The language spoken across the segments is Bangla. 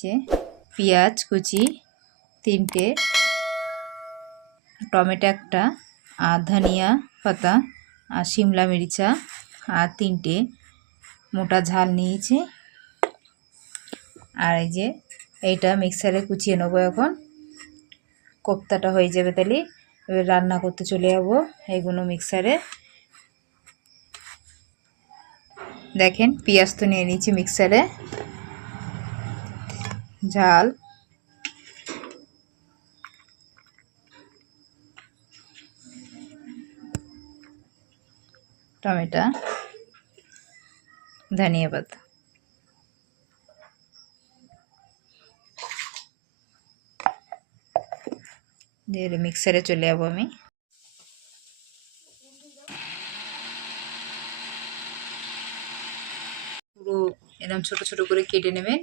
যে পেঁয়াজ, কুচি, তিনটে, টমেটো একটা আর ধনিয়া পাতা আর শিমলা মির্চা আর তিনটে। মোটা ঝাল নিয়েছি। আর এই যে এইটা মিক্সারে কুচিয়ে নেব এখন। কোপ্তাটা হয়ে যাবে তাহলে। এবার রান্না করতে চলে যাব এইগুলো মিক্সারে। দেখেন পেঁয়াজ তো নিয়ে নিয়েছি মিক্সারে। ঝাল টমেটো। ধনিয়া পাতা। দিয়ে মিক্সারে চলে যাব আমি। পুরো এরকম ছোট ছোট করে কেটে নেবেন।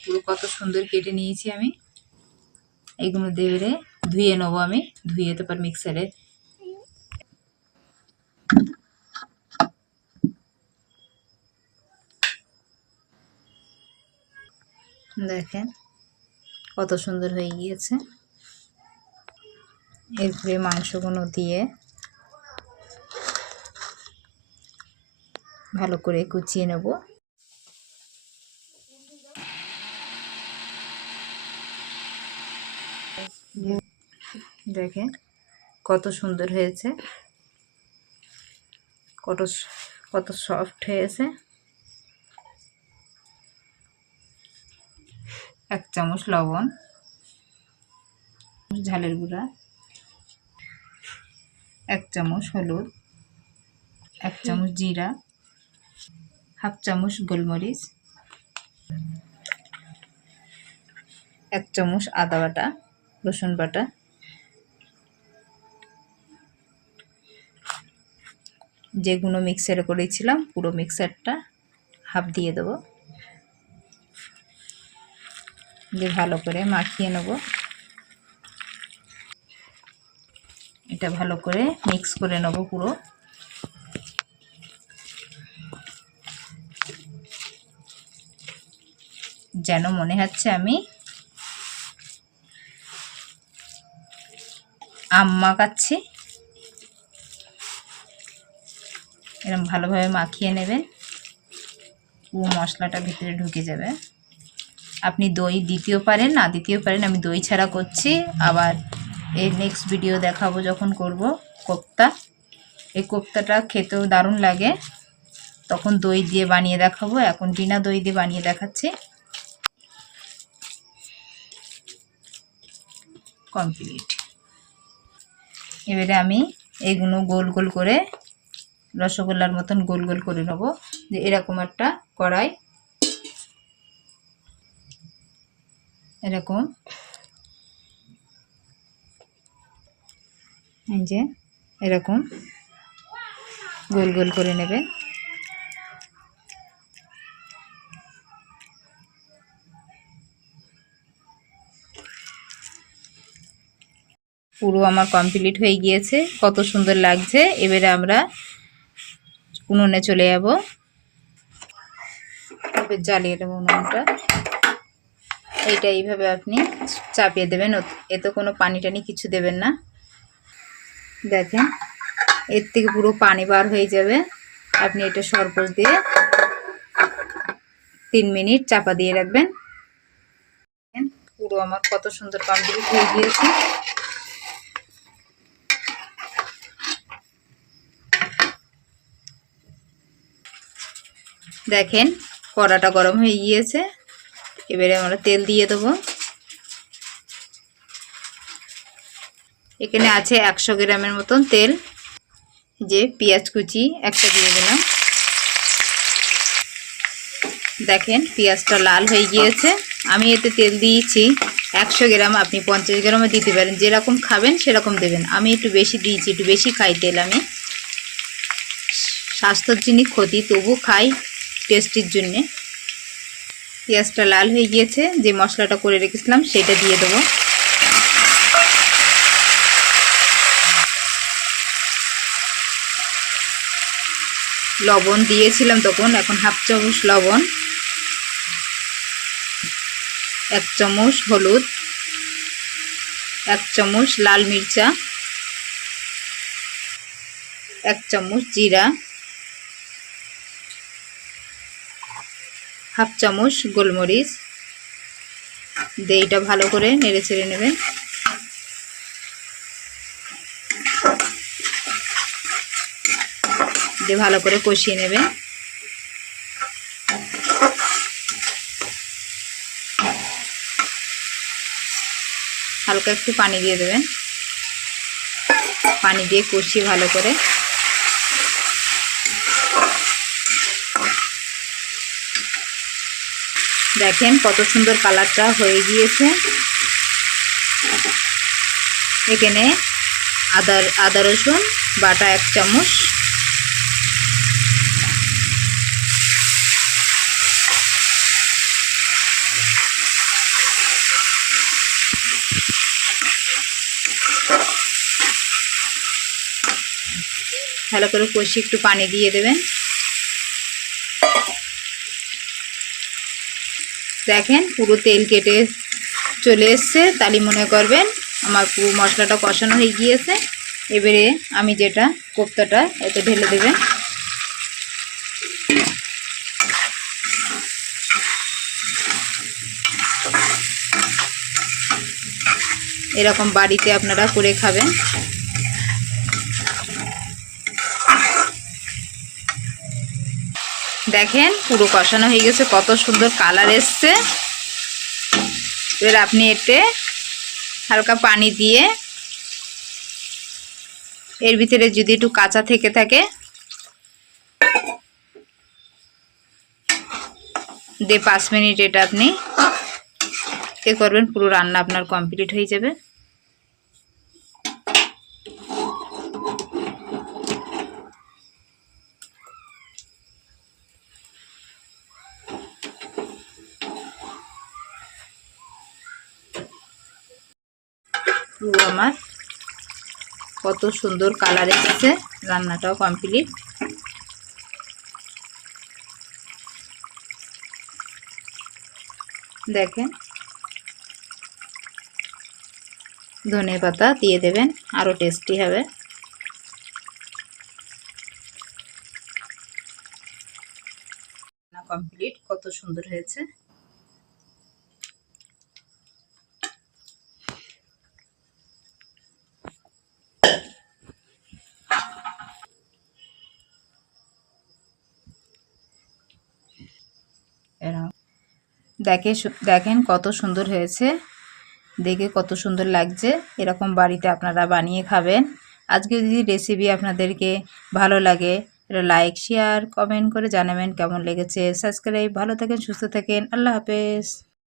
পুরো কত সুন্দর কেটে নিয়েছি আমি। এইগুলো দিয়ে ধুয়ে নেব আমি, ধুয়ে তারপর মিক্সারে দেখেন কত সুন্দর হয়ে গিয়েছে। এরপরে মাংসগুলো দিয়ে ভালো করে কুচিয়ে নেব। দেখেন, কত সুন্দর হয়েছে। কত কত সফট হয়েছে। এক চামচ লবণ, ঝালের গুঁড়া, এক চামচ হলুদ, এক চামচ জিরা, হাফ চামচ গোলমরিচ, এক চামচ আদা বাটা। রসুন বাটা। যেগুলো মিক্সারে করেছিলাম, পুরো মিক্সারটা হাফ দিয়ে দেবো। দিয়ে ভালো করে মাখিয়ে নেব। এটা ভালো করে মিক্স করে নেব পুরো। যেন মনে হচ্ছে আমি আম মাখাচ্ছি। এরকম ভালোভাবে মাখিয়ে নেবেন। পুরো মশলাটা ভিতরে ঢুকে যাবে। আপনি দই দিতেও পারেন, না দিতেও পারেন, আমি দই ছাড়া করছি। আবার এর নেক্সট ভিডিও দেখাবো যখন করব কোপ্তা। এই কোপ্তাটা খেতেও দারুণ লাগে। তখন দই দিয়ে বানিয়ে দেখাবো। এখন বিনা দই দিয়ে বানিয়ে দেখাচ্ছি। কমপ্লিট এবারে আমি এইগুলো গোল গোল করে রসগোল্লার মতন গোল গোল করে নেব। যে এরকম একটা কড়াই। এরকম। এই যে এরকম। গোল গোল করে নেবে। পুরো আমার কমপ্লিট হয়ে গিয়েছে। কত সুন্দর লাগছে। এবারে আমরা উনুনে চলে যাব। জ্বালিয়ে দেবো উনুনটা। এইটা এইভাবে আপনি চাপিয়ে দেবেন। এতে কোনো পানি টানি কিছু দেবেন না। দেখেন, এর থেকে পুরো পানি বার হয়ে যাবে। আপনি এটা সরপোষ দিয়ে তিন মিনিট চাপা দিয়ে রাখবেন। পুরো আমার কত সুন্দর কমপ্লিট হয়ে গিয়েছে। দেখেন কড়াটা গরম হয়ে গিয়েছে। এবারে আমরা তেল দিয়ে দেবো। এখানে আছে একশো গ্রামের মতন তেল। যে পেঁয়াজ কুচি একটা দিয়ে দিলাম। দেখেন পেঁয়াজটা লাল হয়ে গিয়েছে। আমি এতে তেল দিয়েছি। একশো গ্রাম আপনি পঞ্চাশ গ্রামও দিতে পারেন। যেরকম খাবেন সেরকম দেবেন। আমি একটু বেশি দিয়েছি, একটু বেশি খাই তেল আমি। স্বাস্থ্যর জন্য ক্ষতি, তবু খাই। টেস্টির জন্যে। পেঁয়াজটা লাল হয়ে গিয়েছে, যে মশলাটা করে রেখেছিলাম সেটা দিয়ে দেবো। লবণ দিয়েছিলাম তখন, এখন হাফ চামচ লবণ, এক চামচ হলুদ, এক চামচ লাল মির্চা, এক চামচ জিরা হাফ চামচ গোলমরিচ দিয়ে এটা ভালো করে নেড়ে চেড়ে নেবেন। দিয়ে ভালো করে কষিয়ে নেবেন। হালকা একটু পানি দিয়ে দেবেন। পানি দিয়ে কষিয়ে ভালো করে দেখেন কত সুন্দর কালারটা হয়ে গিয়েছে। এখানে আদা আদা রসুন, বাটা এক চামচ। ভালো করে কষি একটু পানি দিয়ে দেবেন। দেখেন পুরো তেল কেটে চলে এসছে। তালি মনে করবেন, আমার পুরো মশলাটা কষানো হয়ে গিয়েছে। এবারে আমি যেটা কোপ্তাটা এতে ঢেলে দেবেন। এরকম বাড়িতে আপনারা করে খাবেন। দেখেন পুরো কষানো হয়ে গেছে, কত সুন্দর কালার এসছে। এবার আপনি এতে হালকা পানি দিয়ে এর ভিতরে যদি একটু কাঁচা থেকে থাকে, দিয়ে পাঁচ মিনিট এটা আপনি এ করবেন, পুরো রান্না আপনার কমপ্লিট হয়ে যাবে। পুরো আমার। কত সুন্দর কালার এসেছে। রান্নাটাও কমপ্লিট দেখেন। ধনে পাতা দিয়ে দেবেন আরও টেস্টি হবে। কমপ্লিট কত সুন্দর হয়েছে এরকম দেখে দেখেন কত সুন্দর হয়েছে। দেখে কত সুন্দর লাগছে। এরকম বাড়িতে আপনারা বানিয়ে খাবেন। আজকে যদি রেসিপি আপনাদেরকে ভালো লাগে, এটা লাইক শেয়ার কমেন্ট করে জানাবেন কেমন লেগেছে। সাবস্ক্রাইব ভালো থাকেন, সুস্থ থাকেন। আল্লাহ হাফেজ।